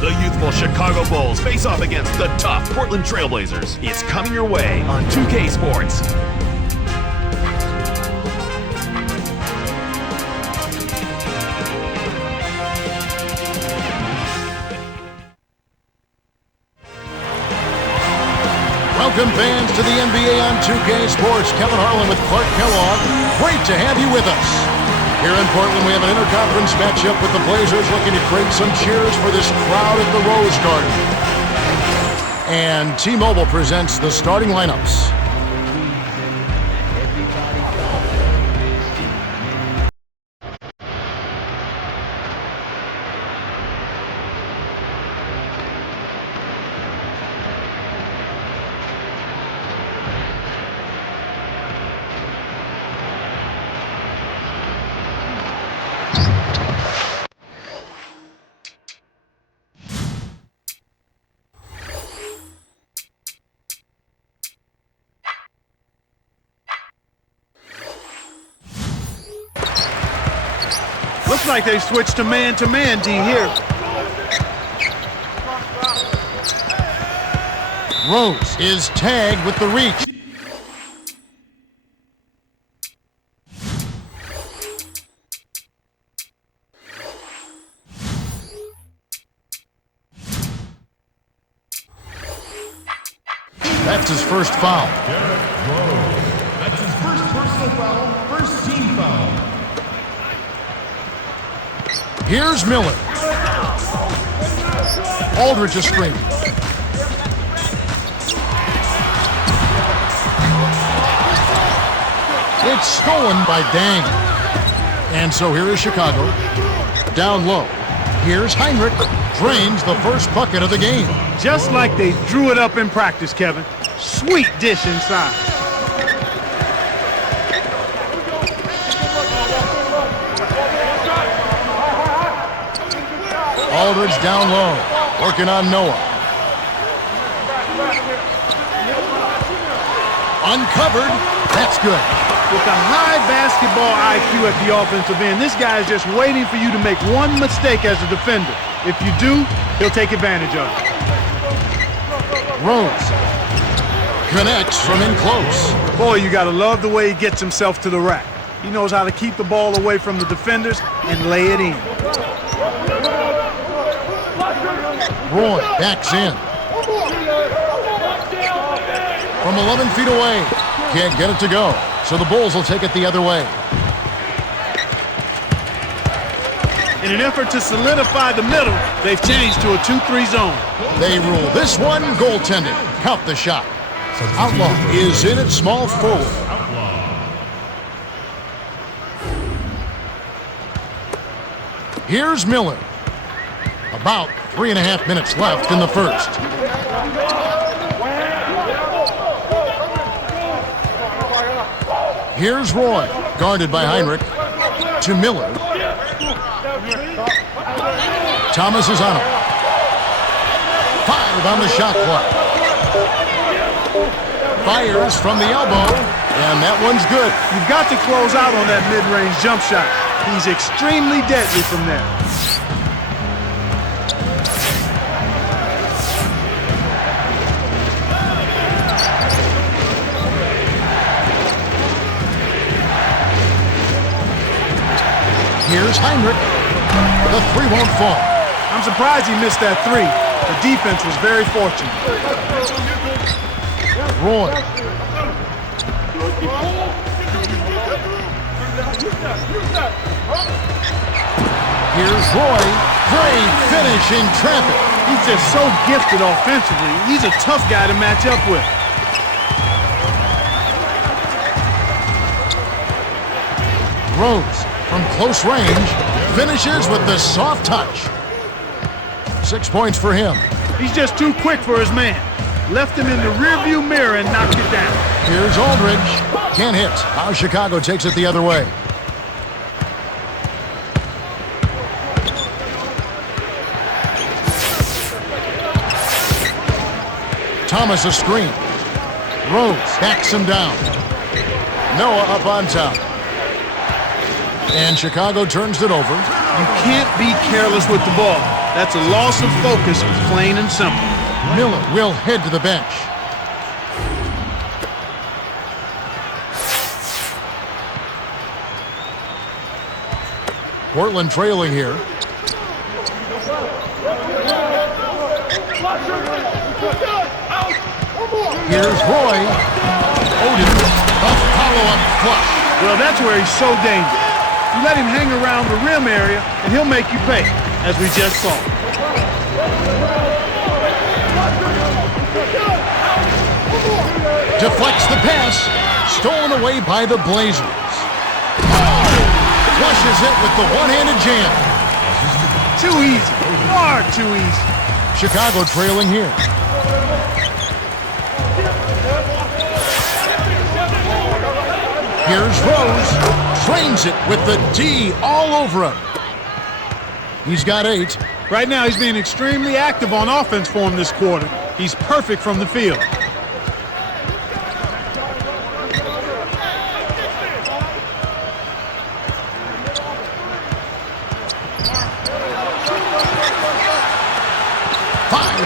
The youthful Chicago Bulls face off against the tough Portland Trailblazers. It's coming your way on 2K Sports. Welcome fans to the NBA on 2K Sports. Kevin Harlan with Clark Kellogg. Great to have you with us. Here in Portland, we have an interconference matchup with the Blazers looking to create some cheers for this crowd at the Rose Garden. And T-Mobile presents the starting lineups. Looks like they switched to man-to-man, D, here. Rose is tagged with the reach. That's his first foul. That's his first personal foul, first team foul. Here's Miller. Aldridge is screen. It's stolen by Dang. And so here is Chicago. Down low. Here's Heinrich. Drains the first bucket of the game. Just like they drew it up in practice, Kevin. Sweet dish inside. Aldridge down low, working on Noah. Uncovered, that's good. With a high basketball IQ at the offensive end, this guy is just waiting for you to make one mistake as a defender. If you do, he'll take advantage of it. Rose connects from in close. Boy, you gotta love the way he gets himself to the rack. He knows how to keep the ball away from the defenders and lay it in. Roy backs in. From 11 feet away. Can't get it to go. So the Bulls will take it the other way. In an effort to solidify the middle, they've changed to a 2-3 zone. They rule this one goaltended. Count the shot. Outlaw is in at small forward. Here's Miller. About 3.5 minutes left in the first. Here's Roy, guarded by Heinrich. To Miller. Thomas is on him. 5 on the shot clock. Fires from the elbow, and that one's good. You've got to close out on that mid-range jump shot. He's extremely deadly from there. Here's Heinrich. The three won't fall. I'm surprised he missed that three. The defense was very fortunate. Roy. Here's Roy. Great finish in traffic. He's just so gifted offensively. He's a tough guy to match up with. Rose, from close range, finishes with the soft touch. 6 points for him. He's just too quick for his man. Left him in the rearview mirror and knocked it down. Here's Aldridge. Can't hit. Now Chicago takes it the other way. Thomas a screen. Rose backs him down. Noah up on top. And Chicago turns it over. You can't be careless with the ball. That's a loss of focus, plain and simple. Miller will head to the bench. Portland trailing here. Here's Roy. Odin, a follow-up flush. Well, that's where he's so dangerous. You let him hang around the rim area, and he'll make you pay, as we just saw. Deflects the pass. Stolen away by the Blazers. Flushes it with the one-handed jam. Too easy. Far too easy. Chicago trailing here. Here's Rose. Trains it with the D all over him. He's got 8. Right now, he's being extremely active on offense for him this quarter. He's perfect from the field.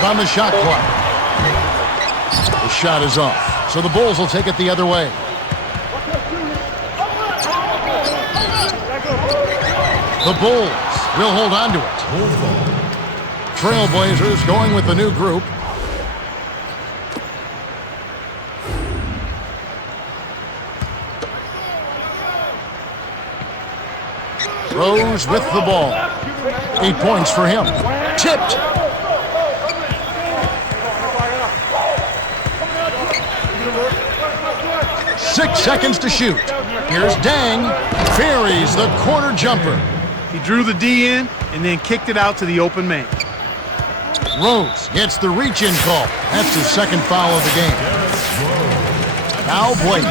On the shot clock. The shot is off, so the Bulls will take it the other way. The Bulls will hold on to it. Trailblazers going with the new group. Rose with the ball. 8 points for him. Tipped. 6 seconds to shoot. Here's Dang. Buries the corner jumper. He drew the D in and then kicked it out to the open man. Rose gets the reach-in call. That's his second foul of the game. Now Blake.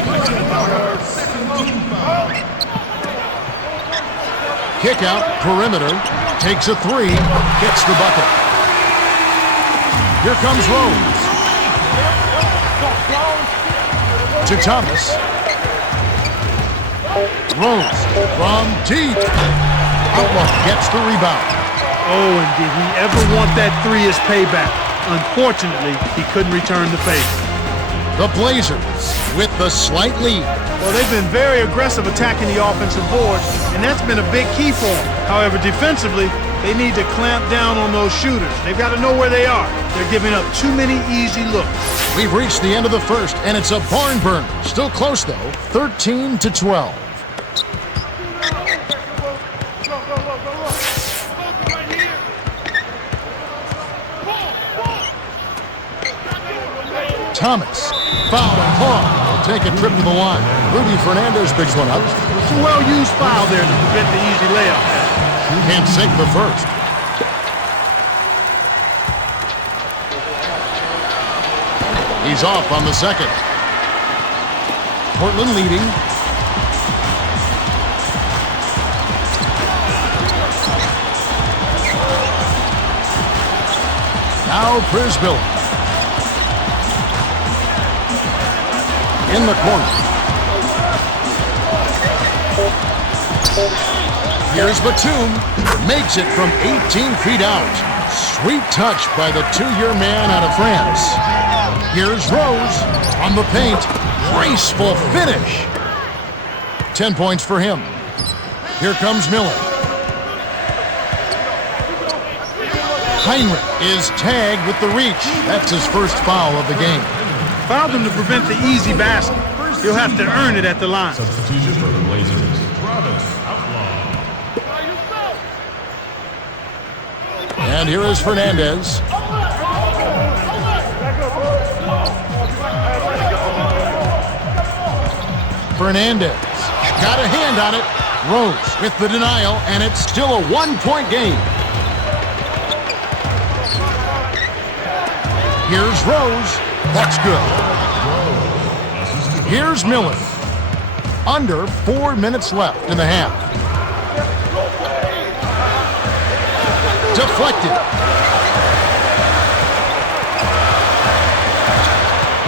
Kick out, perimeter. Takes a 3. Gets the bucket. Here comes Rose. To Thomas. Rose from deep. Outlaw gets the rebound. Oh, and did he ever want that 3 as payback? Unfortunately, he couldn't return the favor. The Blazers with the slight lead. Well, they've been very aggressive attacking the offensive board, and that's been a big key for them. However, defensively, they need to clamp down on those shooters. They've got to know where they are. They're giving up too many easy looks. We've reached the end of the first, and it's a barn burner. Still close, though, 13-12. Thomas, foul and Paul will take a trip to the line. Rudy Fernandez picks one up. It's a well-used foul there to prevent the easy layup. Can't sink the first. He's off on the second. Portland leading. Now Brisbane. In the corner. Here's Batum. Makes it from 18 feet out. Sweet touch by the 2-year man out of France. Here's Rose on the paint. Graceful finish. 10 points for him. Here comes Miller. Heinrich is tagged with the reach. That's his first foul of the game. Fouled him to prevent the easy basket. He'll have to earn it at the line. Substitution for the Blazers. Travis Outlaw. And here is Fernandez. Fernandez got a hand on it. Rose with the denial, and it's still a 1-point game. Here's Rose. That's good. Here's Miller. Under 4 minutes left in the half. Deflected.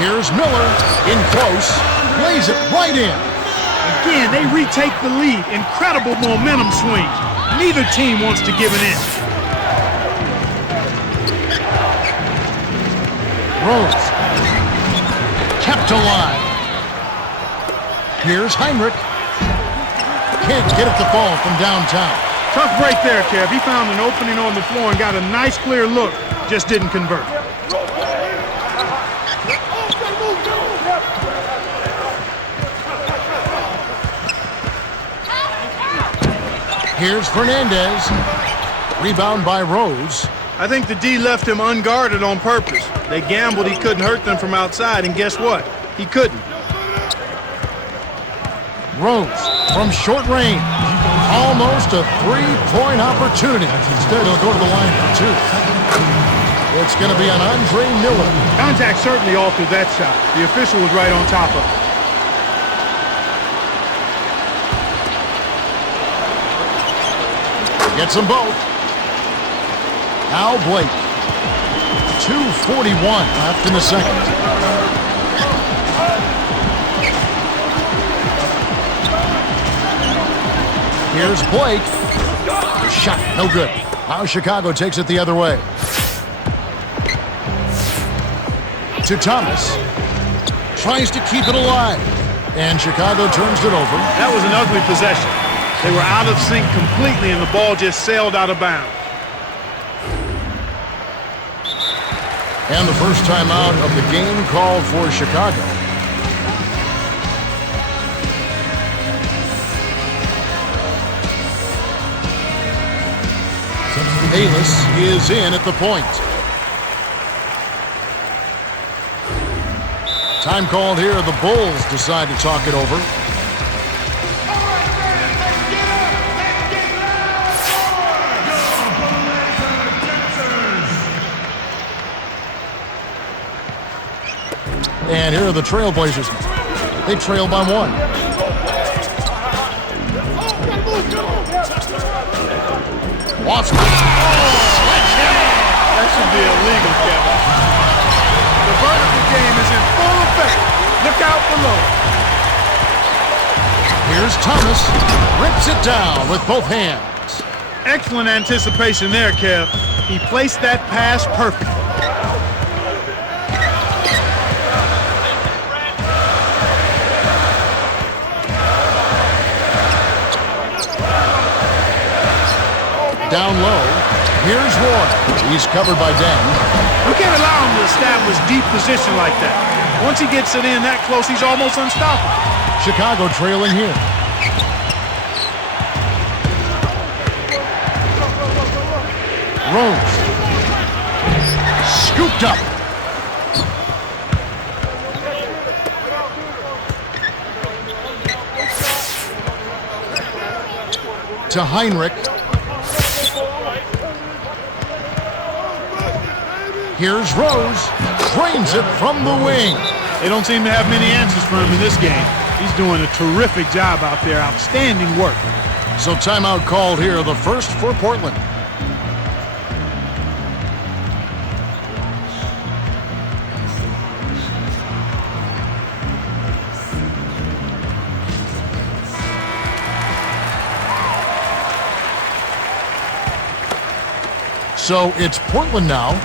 Here's Miller in close. Lays it right in. Again, they retake the lead. Incredible momentum swing. Neither team wants to give it in. Rose. Kept alive. Here's Heinrich. Can't get it to fall from downtown. Tough break there, Kev. He found an opening on the floor and got a nice clear look. Just didn't convert. Here's Fernandez. Rebound by Rose. I think the D left him unguarded on purpose. They gambled he couldn't hurt them from outside, and guess what? He couldn't. Rose from short range. Almost a three-point opportunity. Instead, he'll go to the line for two. It's going to be on Andre Miller. Contact certainly altered that shot. The official was right on top of it. Gets them both. Al Blake. 2:41 left in the second. Here's Blake. The shot, no good. Now Chicago takes it the other way. To Thomas. Tries to keep it alive. And Chicago turns it over. That was an ugly possession. They were out of sync completely, and the ball just sailed out of bounds. And the first timeout of the game called for Chicago. Bayless is in at the point. Time called here. The Bulls decide to talk it over. And here are the Trailblazers. They trail by one. Watson. That should be illegal, Kevin. The vertical game is in full effect. Look out below. Here's Thomas. Rips it down with both hands. Excellent anticipation there, Kev. He placed that pass perfectly. Down low. Here's Roy. He's covered by Deng. We can't allow him to establish deep position like that. Once he gets it in that close, he's almost unstoppable. Chicago trailing here. Rose. Scooped up. To Heinrich. Here's Rose. Drains it from the wing. They don't seem to have many answers for him in this game. He's doing a terrific job out there. Outstanding work. So timeout called here, the first for Portland. So it's Portland now.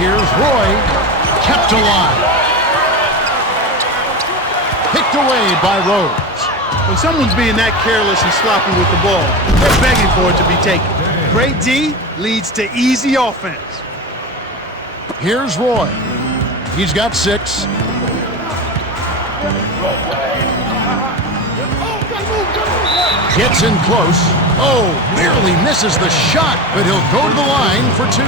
Here's Roy, kept alive. Picked away by Rose. When someone's being that careless and sloppy with the ball, they're begging for it to be taken. Great D leads to easy offense. Here's Roy. He's got 6. Gets in close. Oh, barely misses the shot, but he'll go to the line for 2.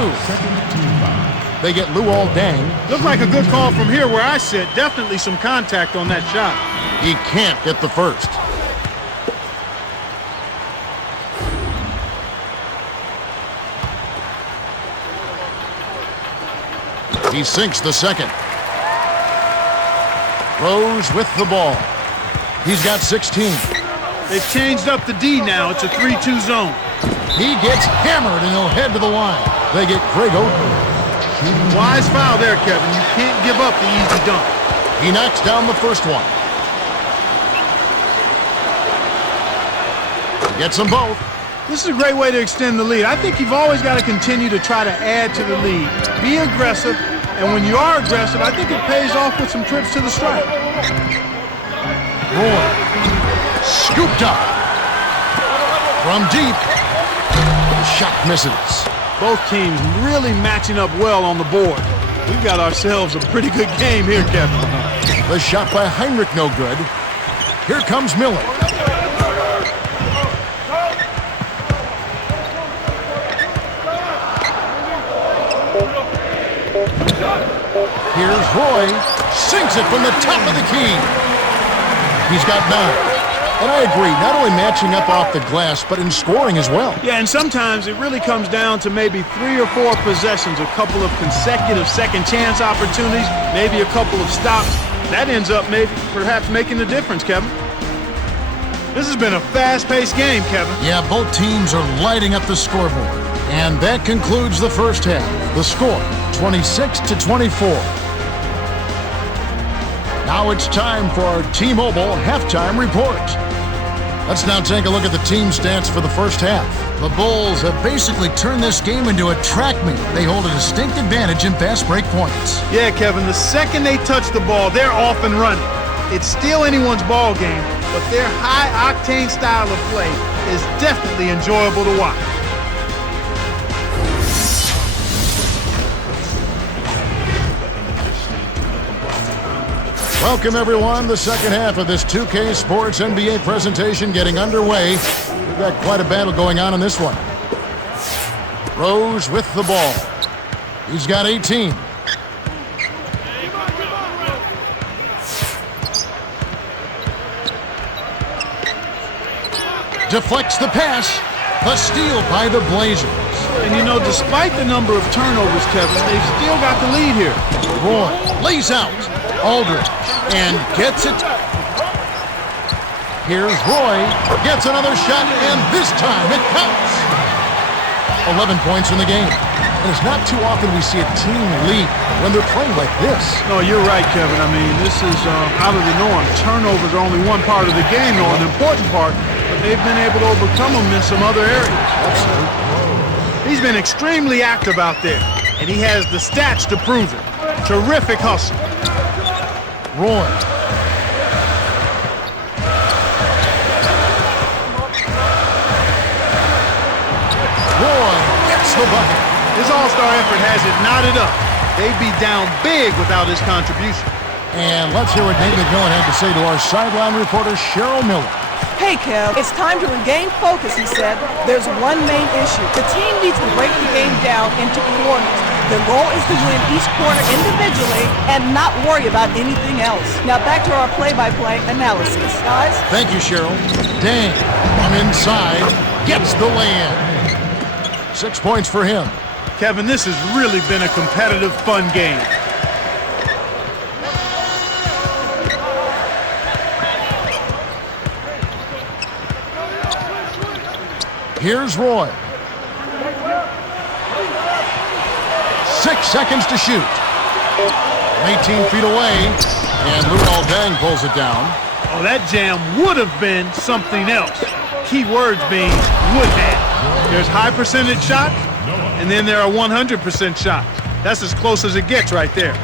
They get Luol Deng. Looks like a good call from here where I sit. Definitely some contact on that shot. He can't get the first. He sinks the second. Rose with the ball. He's got 16. They've changed up the D now. It's a 3-2 zone. He gets hammered and he'll head to the line. They get Greg Oden. Wise foul there, Kevin. You can't give up the easy dunk. He knocks down the first one. Gets them both. This is a great way to extend the lead. I think you've always got to continue to try to add to the lead. Be aggressive, and when you are aggressive, I think it pays off with some trips to the strike. Roy, scooped up. From deep, the shot misses. Both teams really matching up well on the board. We've got ourselves a pretty good game here, Kevin. The shot by Heinrich no good. Here comes Miller. Here's Roy. Sinks it from the top of the key. He's got 9. And I agree, not only matching up off the glass, but in scoring as well. Yeah, and sometimes it really comes down to maybe 3 or 4 possessions, a couple of consecutive second chance opportunities, maybe a couple of stops. That ends up perhaps making the difference, Kevin. This has been a fast-paced game, Kevin. Yeah, both teams are lighting up the scoreboard. And that concludes the first half. The score, 26-24. Now it's time for our T-Mobile halftime report. Let's now take a look at the team stats for the first half. The Bulls have basically turned this game into a track meet. They hold a distinct advantage in fast break points. Yeah, Kevin, the second they touch the ball, they're off and running. It's still anyone's ball game, but their high-octane style of play is definitely enjoyable to watch. Welcome, everyone. The second half of this 2K Sports NBA presentation getting underway. We've got quite a battle going on in this one. Rose with the ball. He's got 18. Deflects the pass. The steal by the Blazers. And you know, despite the number of turnovers, Kevin, they've still got the lead here. Roy lays out. Aldridge and gets it. Here's Roy. Gets another shot, and this time it counts. 11 points in the game. And it's not too often we see a team lead when they're playing like this. No, you're right, Kevin. I mean, this is out of the norm. Turnovers are only one part of the game, though, an important part, but they've been able to overcome them in some other areas. Absolutely. He's been extremely active out there, and he has the stats to prove it. Terrific hustle. Roy. Roy gets the bucket. His all-star effort has it knotted up. They'd be down big without his contribution. And let's hear what David Miller had to say to our sideline reporter, Cheryl Miller. Hey, Kev, it's time to regain focus, he said. There's one main issue. The team needs to break the game down into quarters. The goal is to win each quarter individually and not worry about anything else. Now back to our play-by-play analysis, guys. Thank you, Cheryl. Dang, from inside, gets the lay-in. 6 points for him. Kevin, this has really been a competitive, fun game. Here's Roy. 6 seconds to shoot. 18 feet away, and Luol Deng pulls it down. Oh, that jam would have been something else. Key words being would have. There's high percentage shots, and then there are 100% shots. That's as close as it gets right there.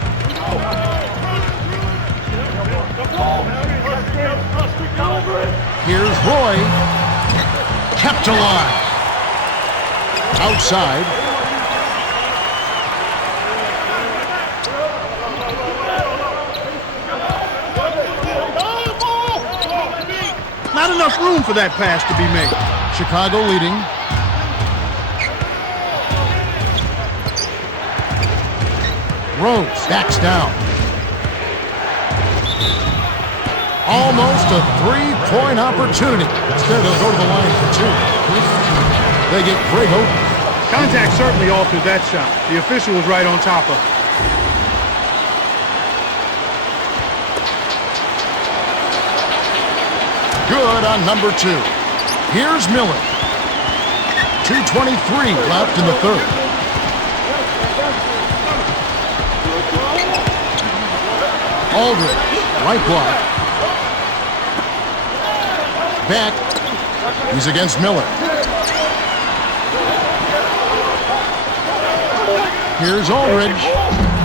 Here's Roy. Kept alive. Outside. Not enough room for that pass to be made. Chicago leading. Rose backs down. Almost a three-point opportunity. Instead, they'll go to the line for 2. They get great hope. Contact certainly altered that shot. The official was right on top of it. Good on number 2. Here's Miller. 2:23 left in the third. Aldridge, right block. Back. He's against Miller. Here's Aldridge.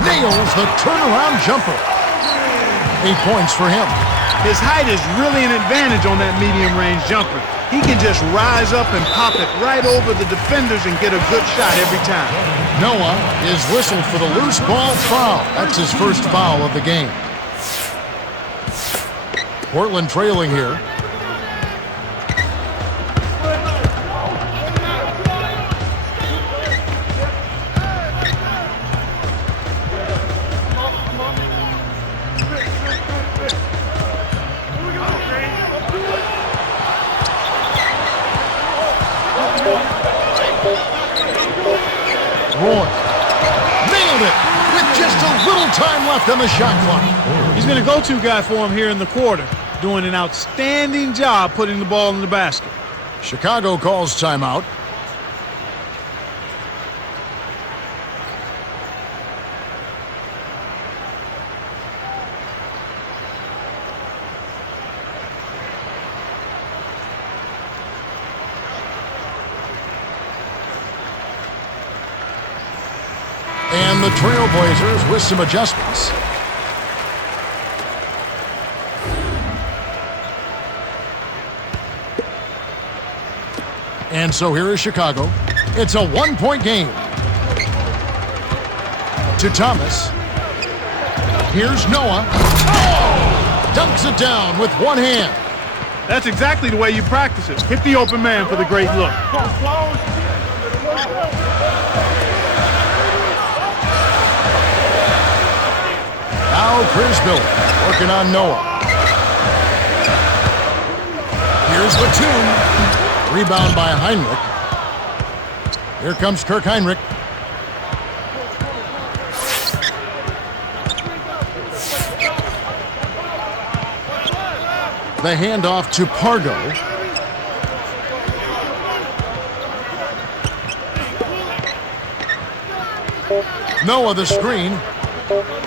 Nails the turnaround jumper. 8 points for him. His height is really an advantage on that medium-range jumper. He can just rise up and pop it right over the defenders and get a good shot every time. Noah is whistled for the loose ball foul. That's his first foul of the game. Portland trailing here. Roy nailed it with just a little time left on the shot clock. He's been a go-to guy for him here in the quarter, doing an outstanding job putting the ball in the basket. Chicago calls timeout. And the Trailblazers with some adjustments. And so here is Chicago. It's a one-point game. To Thomas. Here's Noah. Oh! Dunks it down with one hand. That's exactly the way you practice it. Hit the open man for the great look. Now Chris Miller working on Noah. Here's Batum. Rebound by Heinrich. Here comes Kirk Heinrich. The handoff to Pargo. Noah the screen.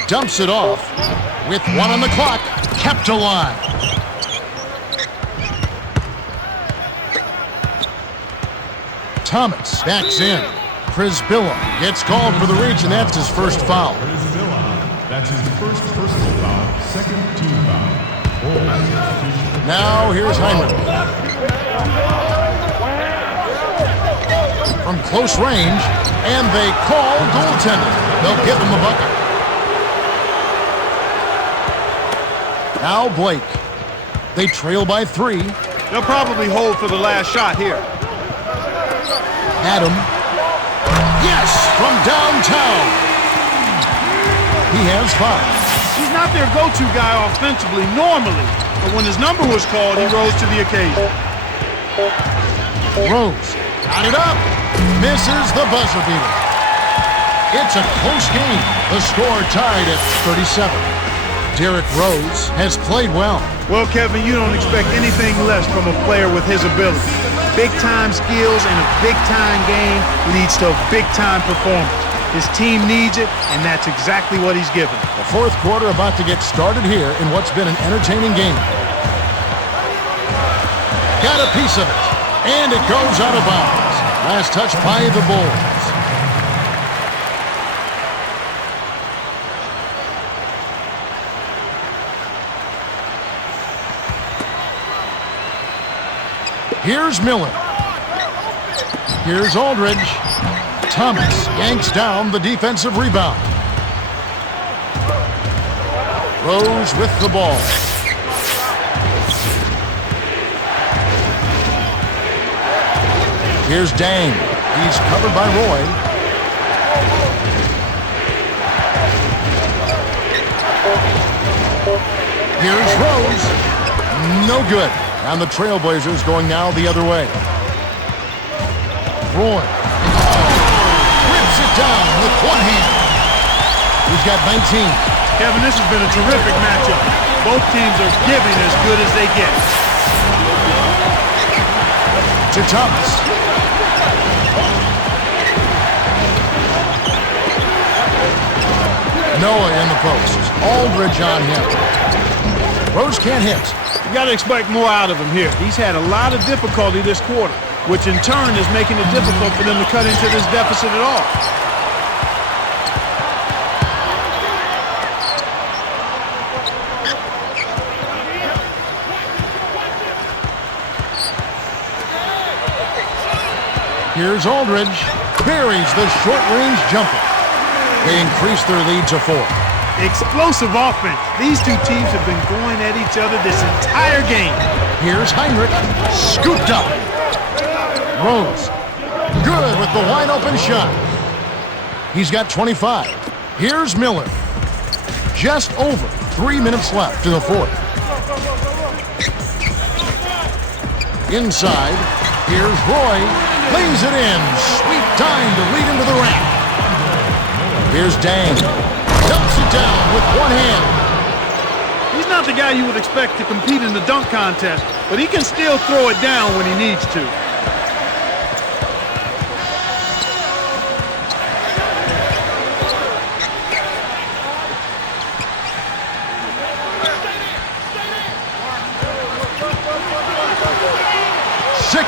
Dumps it off with one on the clock. Kept alive. Thomas backs in. Prisbilla gets called for the reach, and that's his first foul. Prisbilla. That's his first personal foul. Second team foul. Now here's Heinrich. From close range, and they call goaltending. They'll give him the bucket. Now Blake. They trail by 3. They'll probably hold for the last shot here. Adam. Yes, from downtown. He has 5. He's not their go-to guy offensively normally, but when his number was called, he rose to the occasion. Rose got it up. Misses the buzzer beater. It's a close game. The score tied at 37. Derrick Rose has played well. Well, Kevin, you don't expect anything less from a player with his ability. Big-time skills in a big-time game leads to a big-time performance. His team needs it, and that's exactly what he's given. The fourth quarter about to get started here in what's been an entertaining game. Got a piece of it, and it goes out of bounds. Last touch by the Bulls. Here's Miller. Here's Aldridge. Thomas yanks down the defensive rebound. Rose with the ball. Here's Dang. He's covered by Roy. Here's Rose. No good. And the Trailblazers going now the other way. Roy. Rips it down with one hand. He's got 19. Kevin, this has been a terrific matchup. Both teams are giving as good as they get. To Thomas. Noah in the post. Aldridge on him. Rose can't hit. You got to expect more out of him here. He's had a lot of difficulty this quarter, which in turn is making it difficult for them to cut into this deficit at all. Here's Aldridge. Buries the short-range jumper. They increase their lead to 4. Explosive offense. These two teams have been going at each other this entire game. Here's Heinrich. Scooped up. Rose. Good with the wide-open shot. He's got 25. Here's Miller. Just over 3 minutes left to the 4th. Inside. Here's Roy. Lays it in. Sweet time to lead him to the rack. Here's Dang. Dumps it down with one hand. He's not the guy you would expect to compete in the dunk contest, but he can still throw it down when he needs to.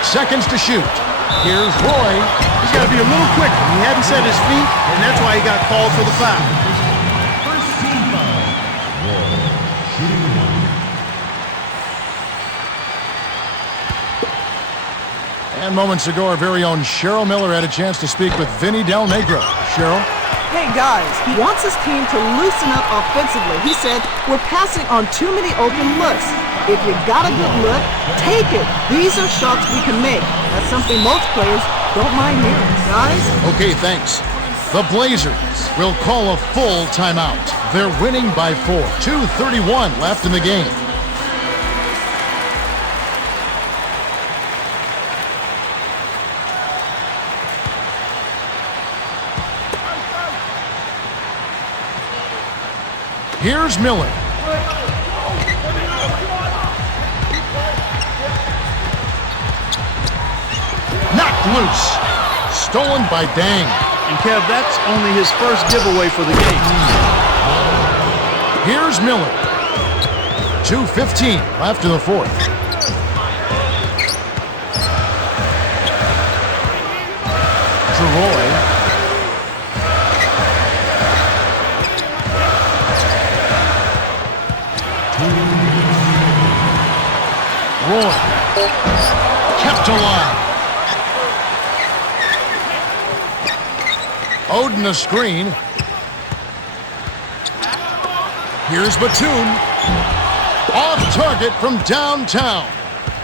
Seconds to shoot. Here's Roy. He's got to be a little quicker. He hadn't set his feet, and that's why he got called for the foul. First team foul. Roy, shooting 1. And moments ago, our very own Cheryl Miller had a chance to speak with Vinny Del Negro. Cheryl? Hey guys, he wants his team to loosen up offensively. He said, we're passing on too many open looks. If you got a good look, take it. These are shots we can make. That's something most players don't mind hearing, guys. Okay, thanks. The Blazers will call a full timeout. They're winning by 4. 2:31 left in the game. Here's Miller. Knocked loose. Stolen by Dang. And Kev, that's only his first giveaway for the game. Here's Miller. 2:15 left in the 4th. Roy. Roy. Kept alive. Oden a screen. Here's Batum. Off target from downtown.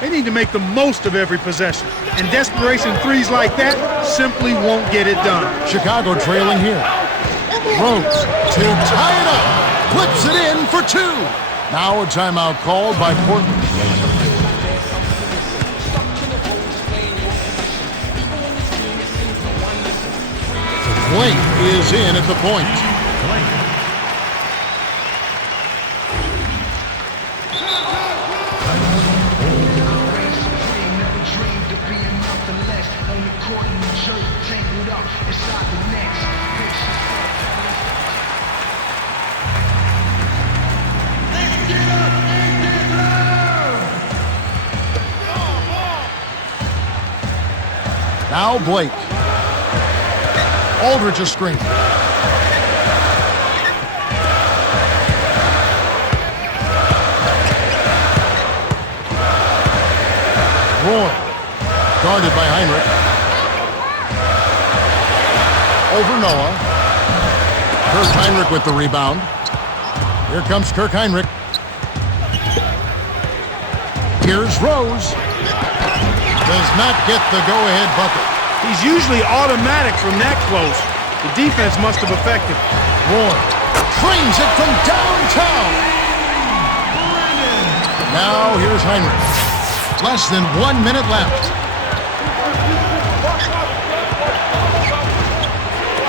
They need to make the most of every possession. And desperation threes like that simply won't get it done. Chicago trailing here. Rose to tie it up. Flips it in for 2. Now a timeout called by Portland. Blake is in at the point. Now Blake. Aldridge a screen. Roy. Guarded by Heinrich. Over Noah. Kirk Heinrich with the rebound. Here comes Kirk Heinrich. Here's Rose. Does not get the go-ahead bucket. He's usually automatic from that close. The defense must have affected. Roy trains it from downtown. Now here's Heinrich. Less than 1 minute left.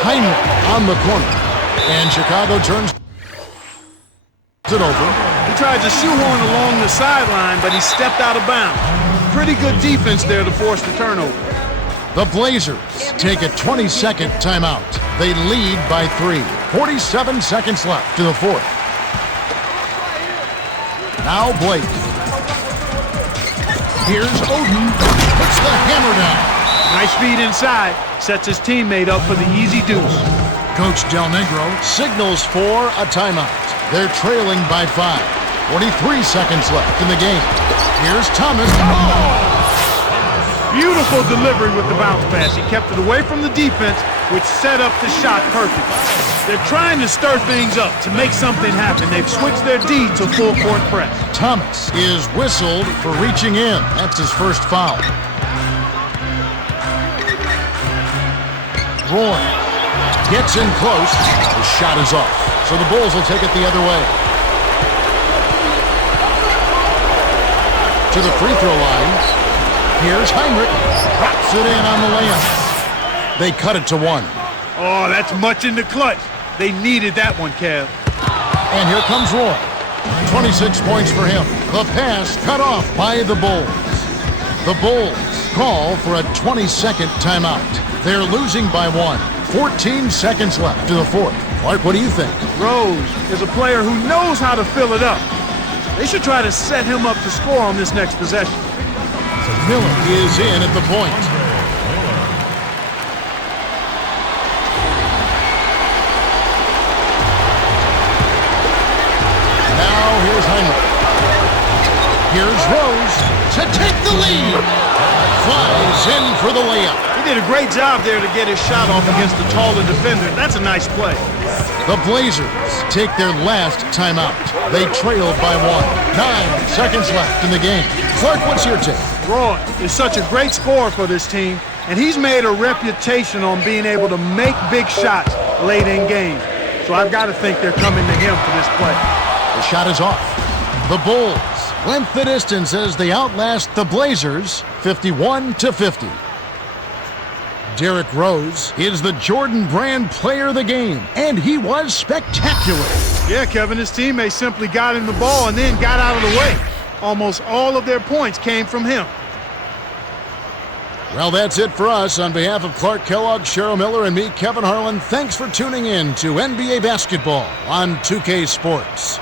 Heinrich on the corner. And Chicago turns it over. He tried to shoehorn along the sideline, but he stepped out of bounds. Pretty good defense there to force the turnover. The Blazers take a 20-second timeout. They lead by 3. 47 seconds left to the 4th. Now Blake. Here's Oden. Puts the hammer down. Nice feed inside. Sets his teammate up for the easy deuce. Coach Del Negro signals for a timeout. They're trailing by 5. 43 seconds left in the game. Here's Thomas. Oh! Beautiful delivery with the bounce pass. He kept it away from the defense, which set up the shot perfectly. They're trying to stir things up to make something happen. They've switched their D to full court press. Thomas is whistled for reaching in. That's his first foul. Roy gets in close. The shot is off. So the Bulls will take it the other way. To the free throw line. Here's Heinrich. Drops it in on the layup. They cut it to 1. Oh, that's much in the clutch. They needed that one, Kev. And here comes Roy. 26 points for him. The pass cut off by the Bulls. The Bulls call for a 20-second timeout. They're losing by 1. 14 seconds left to the fourth. Clark, what do you think? Rose is a player who knows how to fill it up. They should try to set him up to score on this next possession. Miller is in at the point. Now here's Heinrich. Here's Rose to take the lead. Flies in for the layup. He did a great job there to get his shot off against the taller defender. That's a nice play. The Blazers take their last timeout. They trailed by 1. 9 seconds left in the game. Clark, what's your take? Roy is such a great scorer for this team, and he's made a reputation on being able to make big shots late in games. So I've got to think they're coming to him for this play. The shot is off. The Bulls went the distance as they outlast the Blazers 51-50. Derrick Rose is the Jordan Brand player of the game, and he was spectacular. Yeah, Kevin, his teammates simply got him the ball and then got out of the way. Almost all of their points came from him. Well, that's it for us. On behalf of Clark Kellogg, Cheryl Miller, and me, Kevin Harlan, thanks for tuning in to NBA Basketball on 2K Sports.